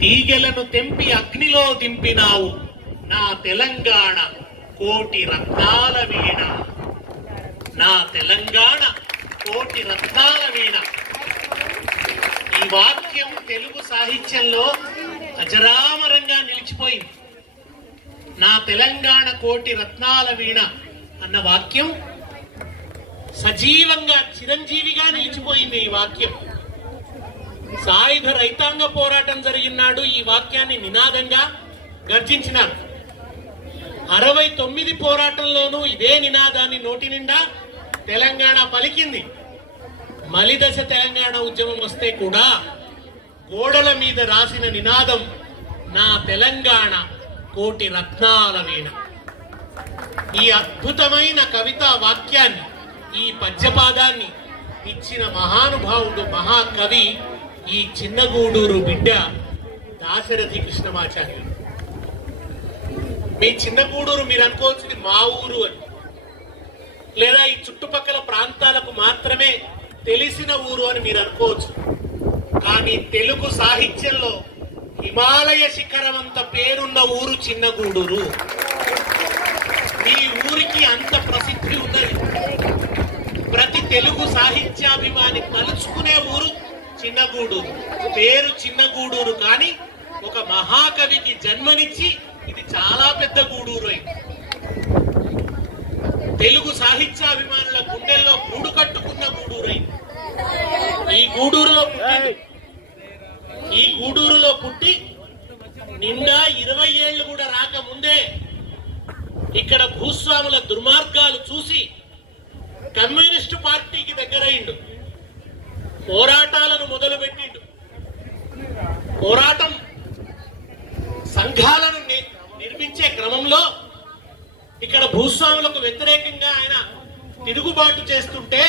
తీగెలను తెంపి అగ్నిలో దింపినావు నా తెలంగాణ కోటి రత్నాల వీణ. నా తెలంగాణ కోటి రత్నాల వీణ. ఈ వాక్యం తెలుగు సాహిత్యంలో అజరామరంగా నిలిచిపోయింది. నా తెలంగాణ కోటి రత్నాల వీణ అన్న వాక్యం సజీవంగా చిరంజీవిగా నిలిచిపోయింది. ఈ వాక్యం సాయుధ రైతాంగ పోరాటం జరిగినాడు ఈ వాక్యాన్ని నినాదంగా గర్జించినారు. 69 పోరాటంలోనూ ఇదే నినాదాన్ని నోటి నిండా తెలంగాణ పలికింది. మలిదశ తెలంగాణ ఉద్యమం వస్తే కూడా గోడల మీద రాసిన నినాదం నా తెలంగాణ కోటి రత్నాల వీణ. ఈ అద్భుతమైన కవితా వాక్యాన్ని, ఈ పద్యపాదాన్ని ఇచ్చిన మహానుభావుడు, మహాకవి ఈ చిన్నగూడూరు బిడ్డ దాశరథి కృష్ణమాచార్యులు. మీ చిన్నగూడూరు మీరు అనుకోవాల్సింది మా ఊరు అని, లేదా ఈ చుట్టుపక్కల ప్రాంతాలకు మాత్రమే తెలిసిన ఊరు అని మీరు అనుకోవచ్చు. కానీ తెలుగు సాహిత్యంలో హిమాలయ శిఖరం అంత పేరున్న ఊరు చిన్నగూడూరు. ఈ ఊరికి అంత ప్రసిద్ధి ఉన్నది. ప్రతి తెలుగు సాహిత్యాభిమాని కలుసుకునే ఊరు చిన్నగూడూరు. పేరు చిన్నగూడూరు కానీ ఒక మహాకవికి జన్మనిచ్చి ఇది చాలా పెద్ద గూడూరు అయింది. తెలుగు సాహిత్యాభిమానుల గుండెల్లో గూడు కట్టుకున్న గూడూరు అయింది. ఈ గూడూరులో పుట్టి నిండా 20 ఏళ్లు కూడా రాకముందే ఇక్కడ భూస్వాముల దుర్మార్గాలు చూసి కమ్యూనిస్టు పార్టీకి దగ్గరైండు. పోరాటాలను మొదలుపెట్టిండు. పోరాటం సంఘాలను నిర్మించే క్రమంలో ఇక్కడ భూస్వాములకు వ్యతిరేకంగా ఆయన తిరుగుబాటు చేస్తుంటే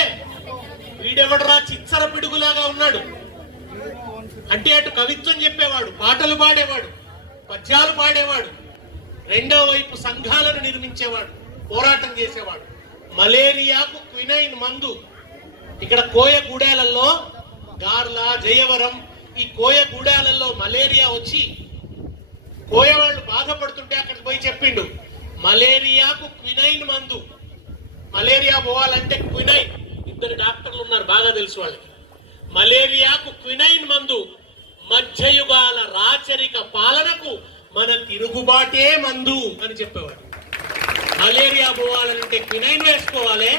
వీడెవడరా చిచ్చర పిడుగులాగా ఉన్నాడు అంటే అటు కవిత్వం చెప్పేవాడు, పాటలు పాడేవాడు, పద్యాలు పాడేవాడు, రెండో వైపు సంఘాలను నిర్మించేవాడు, పోరాటం చేసేవాడు. మలేరియాకు క్వినైన్ మందు ఇక్కడ కోయగూడెలలో, గార్ల, జయవరం ఈ కోయగూడెలలో మలేరియా వచ్చి కోయవాళ్ళు బాధపడుతుంటే అక్కడికి పోయి చెప్పిండు మలేరియాకు క్వినైన్ మందు. మలేరియా పోవాలంటే క్వినైన్, 2 డాక్టర్లు ఉన్నారు బాగా తెలుసు వాళ్ళకి. మలేరియాకు క్వినైన్ మందు, మధ్యయుగాల రాచరిక పాలనకు మన తిరుగుబాటే మందు అని చెప్పేవాడు. మలేరియా పోవాలంటే క్వినైన్ వేసుకోవాలి,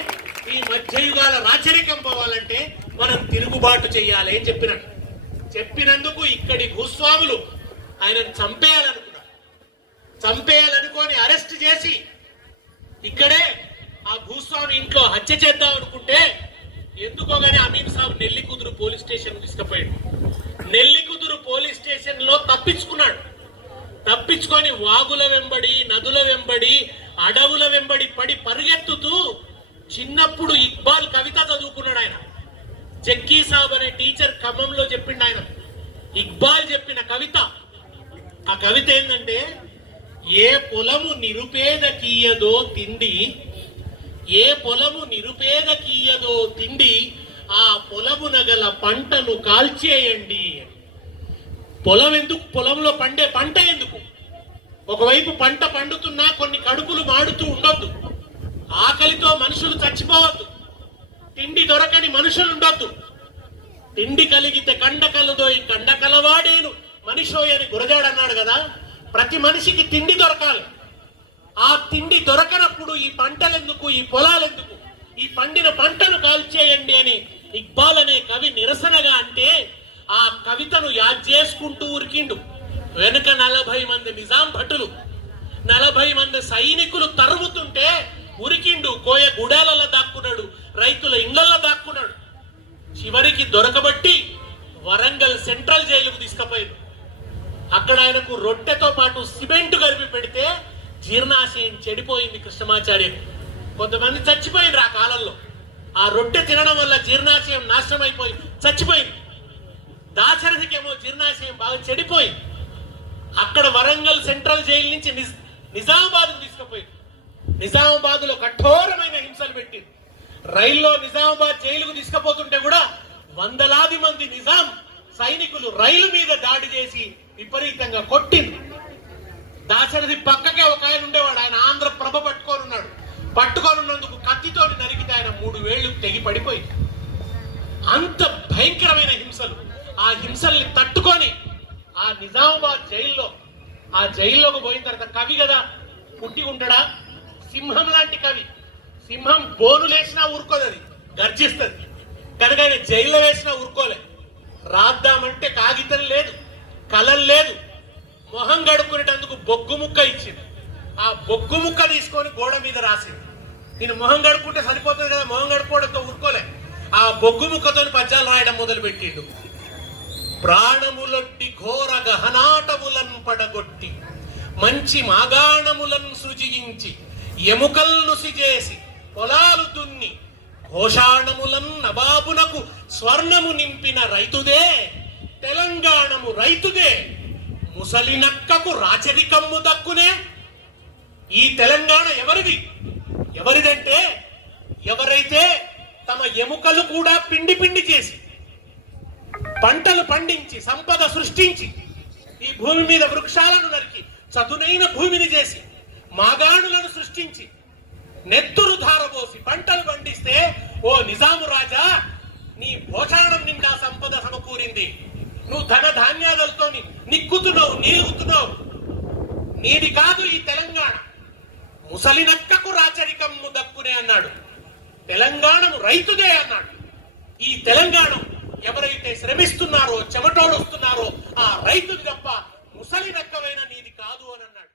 ఈ మధ్యయుగాల రాచరికం పోవాలంటే మనం తిరుగుబాటు చెయ్యాలి అని చెప్పినట్టు. చెప్పినందుకు ఇక్కడి భూస్వాములు ఆయనను చంపేయాలనుకొని అరెస్ట్ చేసి ఇక్కడే ఆ భూస్వామి ఇంట్లో హత్య చేద్దాం అనుకుంటే ఎందుకో గానీ అమీన్ సాబ్ నెల్లికుదురు పోలీస్ స్టేషన్ తీసుకుపోయాడు. నెల్లికుదురు పోలీస్ స్టేషన్ లో తప్పించుకొని వాగుల వెంబడి, నదుల వెంబడి, అడవుల వెంబడి పడి పరిగెత్తుతూ చిన్నప్పుడు ఇక్బాల్ కవిత చదువుకున్నాడు ఆయన. జక్కీ సాబ్ అనే టీచర్ ఖమ్మంలో చెప్పిండు ఆయన. ఇక్బాల్ చెప్పిన కవిత, ఆ కవిత ఏంటంటే, ఏ పొలము నిరుపేదకీయదో తిండి, ఏ పొలము నిరుపేదకీయదో తిండి, ఆ పొలమున గల పంటను కాల్చేయండి. పొలం ఎందుకు? పొలంలో పండే పంట ఎందుకు? ఒకవైపు పంట పండుతున్నా కొన్ని కడుపులు మాడుతూ ఉండొద్దు, ఆకలితో మనుషులు చచ్చిపోవద్దు, తిండి దొరకని మనుషులు ఉండొద్దు. తిండి కలిగితే కండ కలదోయి కండ కలవాడేను మనిషోయ్ అని గురజాడు అన్నాడు కదా. ప్రతి మనిషికి తిండి దొరకాలి. ఆ తిండి దొరకనప్పుడు ఈ పంటలెందుకు, ఈ పొలాలెందుకు, ఈ పండిన పంటను కాల్చేయండి అని ఇక్బాల్ అనే కవి నిరసనగా అంటే ఆ కవితను యాద్ చేసుకుంటూ ఉరికిండు. వెనుక 40 మంది నిజాం భటులు, 40 మంది సైనికులు తరుముతుంటే ఉరికిండు. కోయ గుడాలలో దాక్కున్నాడు, రైతుల ఇళ్లలో దాక్కున్నాడు. చివరికి దొరకబట్టి వరంగల్ సెంట్రల్ జైలుకు తీసుకుపోయింది. అక్కడ ఆయనకు రొట్టెతో పాటు సిమెంట్ కలిపి పెడితే జీర్ణాశయం చెడిపోయింది. కృష్ణమాచార్య కొంతమంది చచ్చిపోయింది ఆ కాలంలో. ఆ రొట్టె తినడం వల్ల జీర్ణాశయం నాశనం అయిపోయి చచ్చిపోయింది. దాశరథికేమో జీర్ణాశయం బాగా చెడిపోయింది. అక్కడ వరంగల్ సెంట్రల్ జైలు నుంచి నిజామాబాద్ తీసుకుపోయింది. నిజామాబాద్ లో కఠోరమైన హింసలు పెట్టింది. రైల్లో నిజామాబాద్ జైలుకు తీసుకుపోతుంటే కూడా వందలాది మంది నిజాం సైనికులు రైలు మీద దాడి చేసి విపరీతంగా కొట్టింది. దాశరథి పక్కకే ఒక ఆయన ఉండేవాడు, ఆయన ఆంధ్రప్రభ పట్టుకోనున్నందుకు కత్తితో నరికితే ఆయన 3 వేళ్లు తెగి పడిపోయింది. అంత భయంకరమైన హింసలు. ఆ హింసల్ని తట్టుకొని ఆ నిజామాబాద్ జైల్లోకి పోయిన తర్వాత కవి కదా, పుట్టి ఉంటాడా? సింహం లాంటి కవి. సింహం బోనులేసినా ఊరుకోదు, అది గర్జిస్తుంది. కనుక ఆయన జైల్లో వేసినా ఊరుకోలే. రాద్దామంటే కాగితం లేదు, కలం లేదు. మొహం గడుక్కునేటందుకు బొగ్గు ముక్క ఇచ్చింది. ఆ బొగ్గు ముక్క తీసుకొని గోడ మీద రాసింది. నేను మొహం గడుక్కుంటే సరిపోతుంది కదా, మొహం గడుక్కోవడంతో ఊరుకోలే. ఆ బొగ్గు ముక్కతో పద్యాలు రాయడం మొదలు పెట్టిండు. ప్రాణములొట్టి ఘోర గహనాటములను పడగొట్టి మంచి మాగాణములను సృజించి ఎముకలను సిజేసి పొలాలు దున్ని ఘోషాణములను నవాబునకు స్వర్ణము నింపిన రైతుదే తెలంగాణము రైతుదే, ముసలి నక్కకు రాచరికమ్ము దక్కునే. ఈ తెలంగాణ ఎవరిదంటే ఎవరైతే తమ ఎముకలు కూడా పిండి చేసి పంటలు పండించి సంపద సృష్టించి ఈ భూమి మీద వృక్షాలను నరికి చదునైన భూమిని చేసి మాగాణులను సృష్టించి నెత్తురు ధారపోసి పంటలు పండిస్తే, ఓ నిజాము రాజా, నీ భోషాణం నిండా సంపద సమకూరింది. నువ్వు ధన ధాన్యాలతో నిక్కుతున్నావు, నీగుతున్నావు. నీది కాదు ఈ తెలంగాణ, ముసలి నక్కకు రాచరికము దక్కునే అన్నాడు. తెలంగాణము రైతుదే అన్నాడు. ఈ తెలంగాణ ఎవరైతే శ్రమిస్తున్నారో చెమటోడుస్తున్నారో ఆ రైతుది తప్ప ముసలి నక్కమైన నీది కాదు అని అన్నాడు.